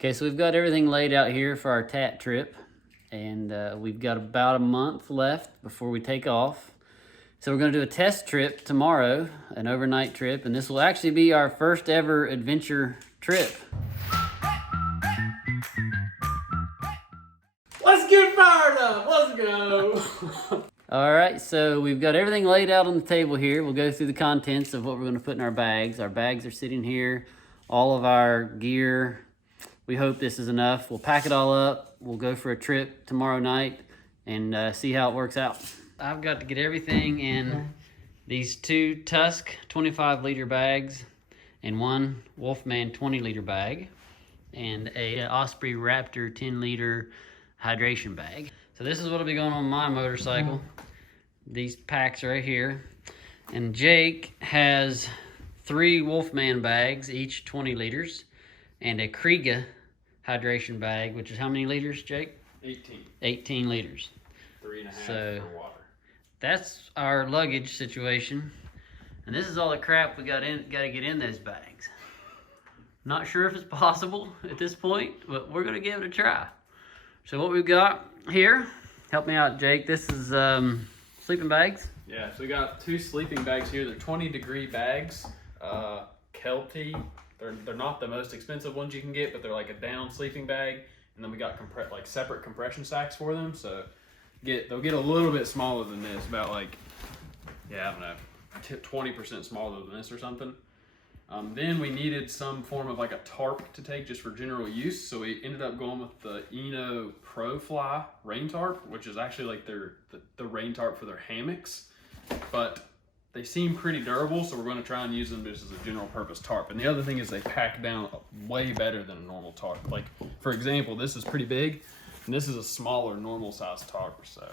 Okay, so we've got everything laid out here for our TAT trip, and we've got about a month left before we take off. So we're going to do a test trip tomorrow, an overnight trip, and this will actually be our first ever adventure trip. Let's get fired up, let's go. All right, so we've got everything laid out on the table here. We'll go through the contents of what we're going to put in our bags. Our bags are sitting here, all of our gear. We hope this is enough. We'll pack it all up. We'll go for a trip tomorrow night and see how it works out. I've got to get everything in these two Tusk 25-liter bags and one Wolfman 20-liter bag and a Osprey Raptor 10-liter hydration bag. So this is what will be going on my motorcycle. These packs right here. And Jake has 3 Wolfman bags, each 20 liters, and a Kriega hydration bag, which is how many liters, Jake? 18. 18 liters. 3.5 So for water. that's our luggage situation. And this is all the crap we got to get in those bags. Not sure if it's possible at this point, but we're gonna give it a try. So what we've got here, help me out, Jake. This is sleeping bags. Yeah, so we got 2 sleeping bags here. They're 20-degree bags. Kelty. They're not the most expensive ones you can get, but they're like a down sleeping bag. And then we got like separate compression sacks for them. So they'll get a little bit smaller than this, about like, yeah, I don't know, 20% smaller than this or something. Then we needed some form of like a tarp to take just for general use. So we ended up going with the Eno Pro Fly rain tarp, which is actually like the rain tarp for their hammocks. But they seem pretty durable, so we're going to try and use them just as a general purpose tarp. And the other thing is they pack down way better than a normal tarp. Like, for example, this is pretty big, and this is a smaller normal size tarp, so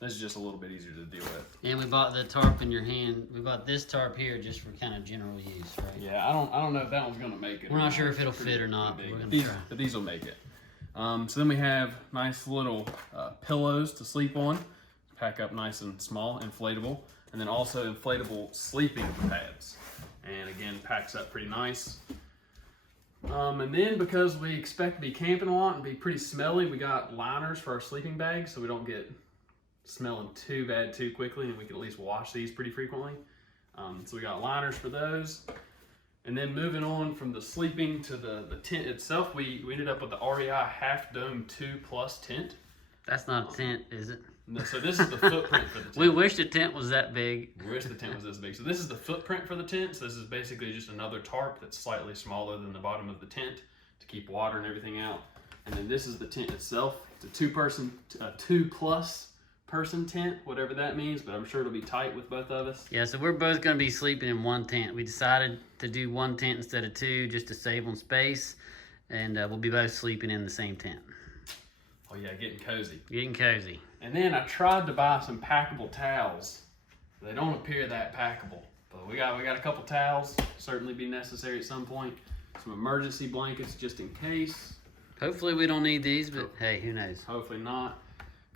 this is just a little bit easier to deal with. And we bought the tarp in your hand. We bought this tarp here just for kind of general use, right? Yeah, I don't know if that one's going to make it. We're not sure if it'll fit or not, but we're going to try. But these will make it. So then we have nice little pillows to sleep on. Pack up nice and small, inflatable. And then also inflatable sleeping pads. And again, packs up pretty nice. And then because we expect to be camping a lot and be pretty smelly, we got liners for our sleeping bags so we don't get smelling too bad too quickly, and we can at least wash these pretty frequently. So we got liners for those. And then moving on from the sleeping to the tent itself, we ended up with the REI Half Dome 2 Plus tent. That's not a tent, is it? No, so this is the footprint for the tent. We wish the tent was that big. We wish the tent was this big. So this is the footprint for the tent. So this is basically just another tarp that's slightly smaller than the bottom of the tent to keep water and everything out. And then this is the tent itself. It's a 2 plus person tent, whatever that means, but I'm sure it'll be tight with both of us. Yeah, so we're both going to be sleeping in one tent. We decided to do one tent instead of 2 just to save on space, and we'll be both sleeping in the same tent. Oh yeah, getting cozy. Getting cozy. And then I tried to buy some packable towels. They don't appear that packable, but we got a couple towels, certainly be necessary at some point. Some emergency blankets just in case. Hopefully we don't need these, but hey, who knows? Hopefully not.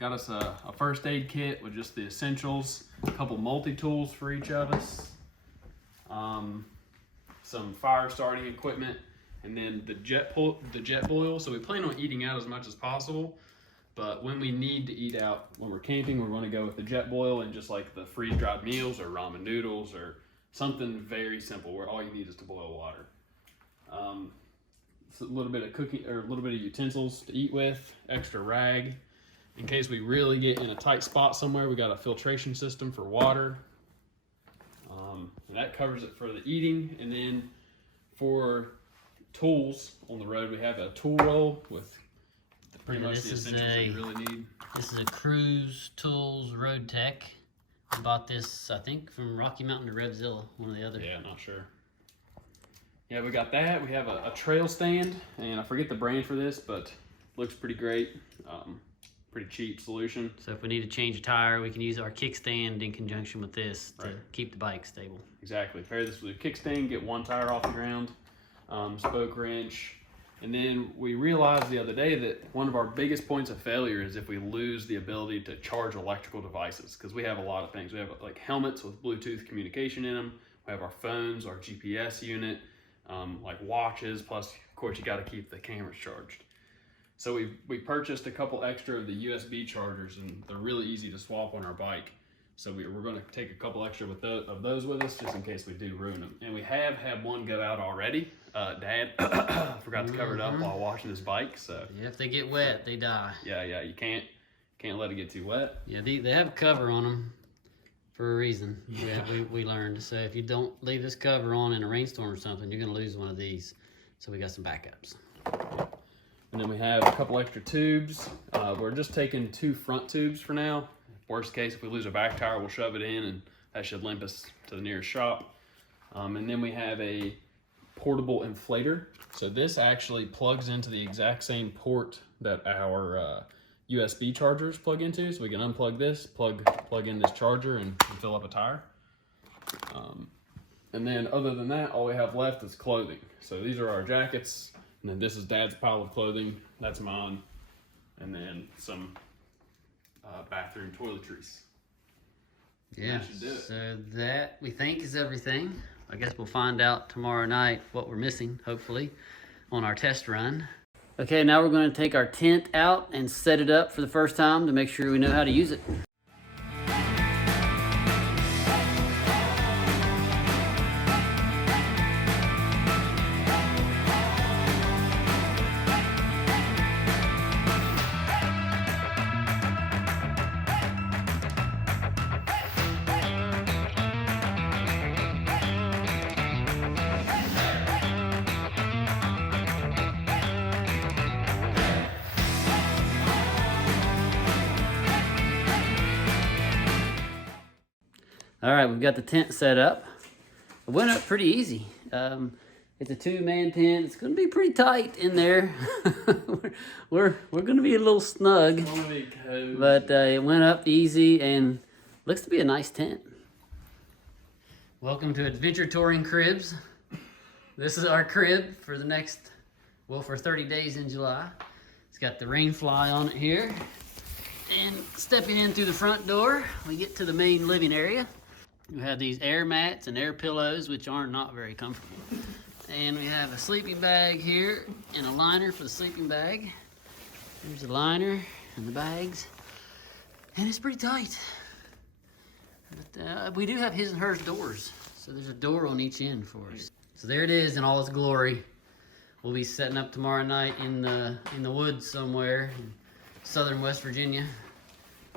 Got us a first aid kit with just the essentials, a couple multi-tools for each of us, some fire starting equipment, and then the jet boil. So we plan on eating out as much as possible, but when we need to eat out when we're camping, we're going to go with the jet boil and just like the freeze-dried meals or ramen noodles or something very simple where all you need is to boil water. A little bit of cooking or a little bit of utensils to eat with, extra rag. In case we really get in a tight spot somewhere, we got a filtration system for water. And that covers it for the eating. And then for tools on the road, we have a tool roll with pretty much the essentials that you really need. This is a Cruise Tools Road Tech. I bought this, I think, from Rocky Mountain to Revzilla, one or the other. Yeah, not sure. Yeah, we got that. We have a trail stand, and I forget the brand for this, but looks pretty great. Pretty cheap solution. So if we need to change a tire, we can use our kickstand in conjunction with this to keep the bike stable. Exactly. Pair this with a kickstand, get one tire off the ground, spoke wrench. And then we realized the other day that one of our biggest points of failure is if we lose the ability to charge electrical devices, because we have a lot of things. We have like helmets with Bluetooth communication in them. We have our phones, our GPS unit, like watches, plus of course you got to keep the cameras charged. So we purchased a couple extra of the USB chargers, and they're really easy to swap on our bike. So we're going to take a couple extra of those with us, just in case we do ruin them. And we have had one go out already. Dad forgot to cover it up while washing his bike. So yeah, if they get wet, they die. Yeah, you can't let it get too wet. Yeah, they have a cover on them for a reason. Yeah, we learned. So if you don't leave this cover on in a rainstorm or something, you're going to lose one of these. So we got some backups. And then we have a couple extra tubes. We're just taking 2 front tubes for now. Worst case, if we lose a back tire, we'll shove it in, and that should limp us to the nearest shop. And then we have a portable inflator. So this actually plugs into the exact same port that our USB chargers plug into. So we can unplug this, plug in this charger, and fill up a tire. And then other than that, all we have left is clothing. So these are our jackets, and then this is Dad's pile of clothing. That's mine. And then some bathroom toiletries. Yeah, That should do it. so that we think is everything. I guess we'll find out tomorrow night what we're missing, hopefully, on our test run. Okay, now we're going to take our tent out and set it up for the first time to make sure we know how to use it. All right, we've got the tent set up. It went up pretty easy. It's a 2-man tent. It's gonna be pretty tight in there. we're gonna be a little snug, but it went up easy and looks to be a nice tent. Welcome to Adventure Touring Cribs. This is our crib for the next, well, for 30 days in July. It's got the rain fly on it here. And stepping in through the front door, we get to the main living area. We have these air mats and air pillows, which are not very comfortable. And we have a sleeping bag here and a liner for the sleeping bag. There's the liner and the bags. And it's pretty tight. But we do have his and hers doors. So there's a door on each end for us. So there it is in all its glory. We'll be setting up tomorrow night in the woods somewhere in southern West Virginia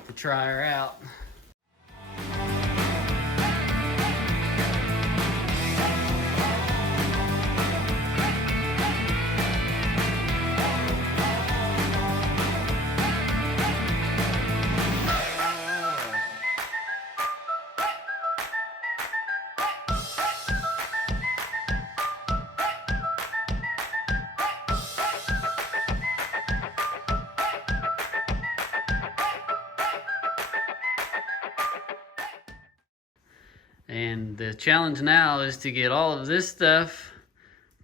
to try her out. And the challenge now is to get all of this stuff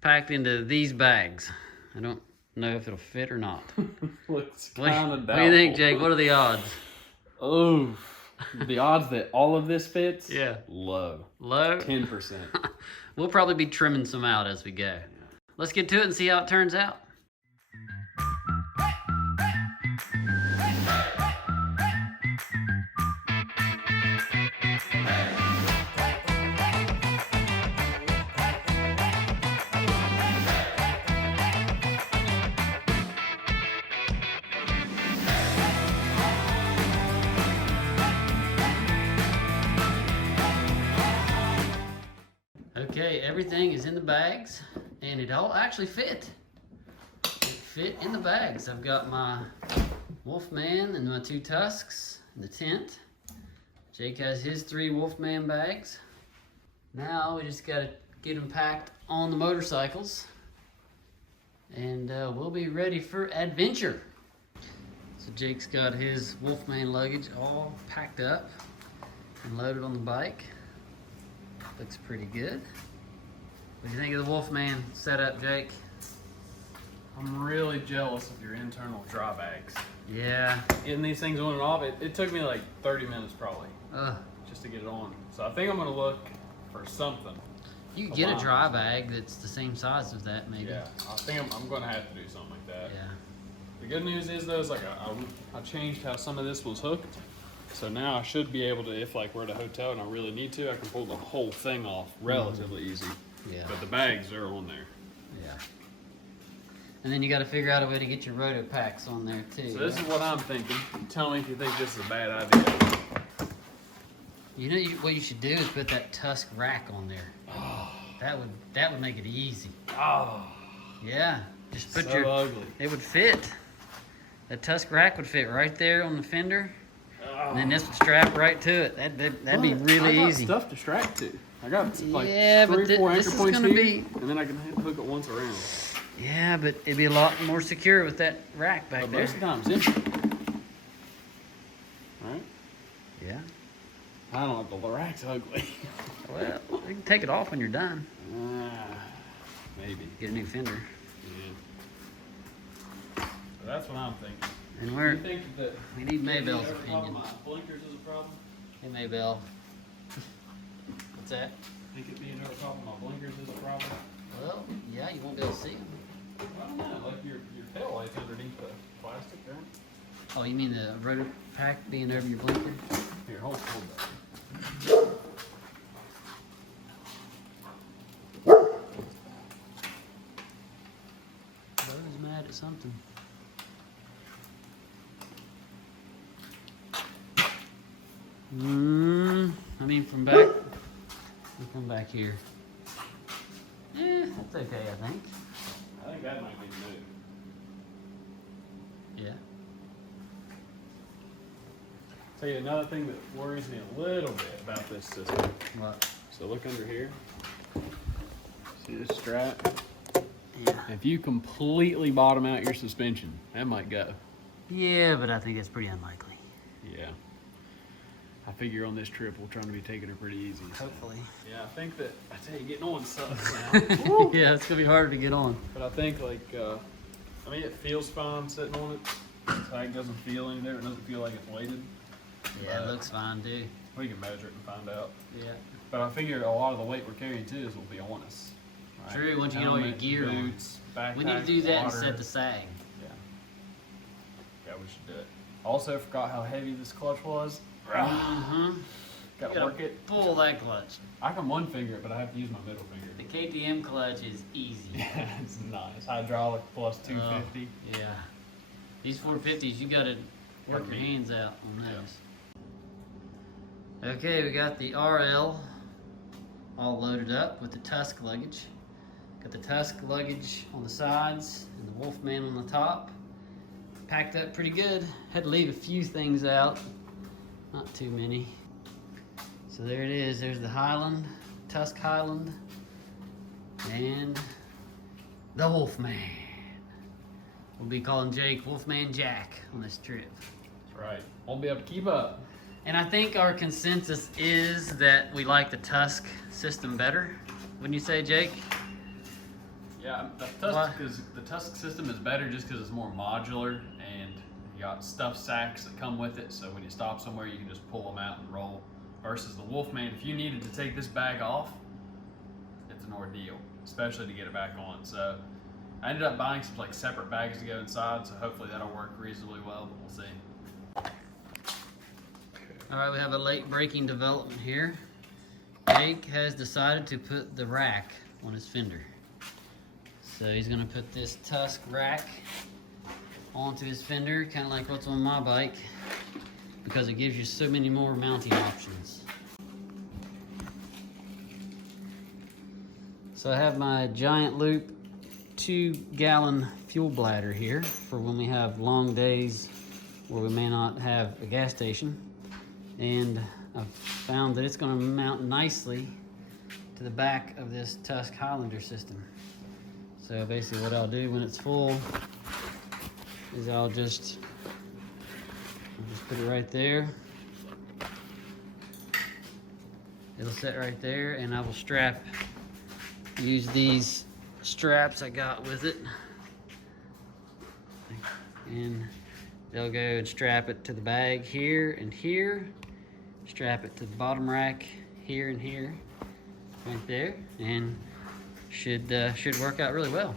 packed into these bags. I don't know if it'll fit or not. Looks What kind of do you think, Jake? What are the odds? Oh, the odds that all of this fits? Yeah. Low. Low? 10%. We'll probably be trimming some out as we go. Let's get to it and see how it turns out. Okay, everything is in the bags, and it all actually fit. It fit in the bags. I've got my Wolfman and my 2 Tusks in the tent. Jake has his 3 Wolfman bags. Now we just gotta get them packed on the motorcycles, and we'll be ready for adventure. So Jake's got his Wolfman luggage all packed up and loaded on the bike. Looks pretty good. What do you think of the Wolfman setup, Jake? I'm really jealous of your internal dry bags. Yeah. Getting these things on and off, it took me like 30 minutes probably just to get it on. So I think I'm gonna look for something. You can get a dry bag that's the same size as that, maybe. Yeah, I think I'm going to have to do something like that. Yeah. The good news is though, is like I changed how some of this was hooked. So now I should be able to, if like we're at a hotel and I really need to, I can pull the whole thing off relatively easy. Yeah. But the bags are on there. Yeah. And then you got to figure out a way to get your roto packs on there too. So this is what I'm thinking. Tell me if you think this is a bad idea. You know what you should do is put that Tusk rack on there. Oh. That would make it easy. Oh. Yeah. Just put So ugly. It would fit. That Tusk rack would fit right there on the fender. Oh. And then this would strap right to it. That'd be really easy. I got stuff to strap to. I got like yeah, 3 or 4 anchor points here, and then I can hook it once around. Yeah, but it'd be a lot more secure with that rack back there. Most of the time it's empty. Right? Yeah. I don't know, the rack's ugly. Well, you can take it off when you're done. Maybe. Get a new fender. Yeah. So that's what I'm thinking. And Do we're you think that we need Maybell's opinion. my blinkers is a problem? Hey Maybell. What's that? Think it being over top of my blinkers is a problem? Well, yeah, you won't be able to see them. I don't know, like your tail light's underneath the plastic, right? Oh, you mean the rotor pack being over your blinker? Here, hold that. Bro's mad at something. I mean, from back. We'll come back here. Yeah, that's okay, I think. I think that might be new. Yeah. Tell you another thing that worries me a little bit about this system. What? So look under here. See this strap? Yeah. If you completely bottom out your suspension, that might go. Yeah, but I think it's pretty unlikely. Yeah. I figure on this trip we're trying to be taking it pretty easy. So. Hopefully. Yeah, I think that, I tell you, getting on sucks now. Yeah, it's gonna be harder to get on. But I think like, I mean, it feels fine sitting on it. The tag doesn't feel any there. It doesn't feel like it's weighted. Yeah, it looks fine, dude. We can measure it and find out. Yeah. But I figure a lot of the weight we're carrying too will be on us. Right? True, once you get all your Helmet, gear on. boots, backpack, We need to do that water. and set the sag. Yeah. Yeah, we should do it. Also forgot how heavy this clutch was. Mm-hmm. Gotta work it. Pull that clutch. I can one finger it, but I have to use my middle finger. The KTM clutch is easy. Yeah, it's nice. Hydraulic plus 250. Yeah. These 450s, you gotta work your hands out on those. Okay, we got the RL all loaded up with the Tusk luggage. Got the Tusk luggage on the sides and the Wolfman on the top. Packed up pretty good. Had to leave a few things out. Not too many. So there it is. There's the Highland, Tusk Highland, and the Wolfman. We'll be calling Jake Wolfman Jack on this trip. That's right. Won't be able to keep up. And I think our consensus is that we like the Tusk system better. Wouldn't you say, Jake? Yeah, the Tusk system is better just because it's more modular and you got stuff sacks that come with it. So when you stop somewhere, you can just pull them out and roll. Versus the Wolfman, if you needed to take this bag off, it's an ordeal, especially to get it back on. So I ended up buying some like separate bags to go inside. So hopefully that'll work reasonably well, but we'll see. All right, we have a late breaking development here. Jake has decided to put the rack on his fender. So he's gonna put this Tusk rack onto his fender, kind of like what's on my bike, because it gives you so many more mounting options. So I have my Giant Loop 2-gallon fuel bladder here for when we have long days where we may not have a gas station. And I've found that it's going to mount nicely to the back of this Tusk Highlander system. So basically what I'll do when it's full is I'll just put it right there. It'll sit right there, and I will use these straps I got with it. And they'll go and strap it to the bag here and here. Strap it to the bottom rack here and here. right there, and should work out really well.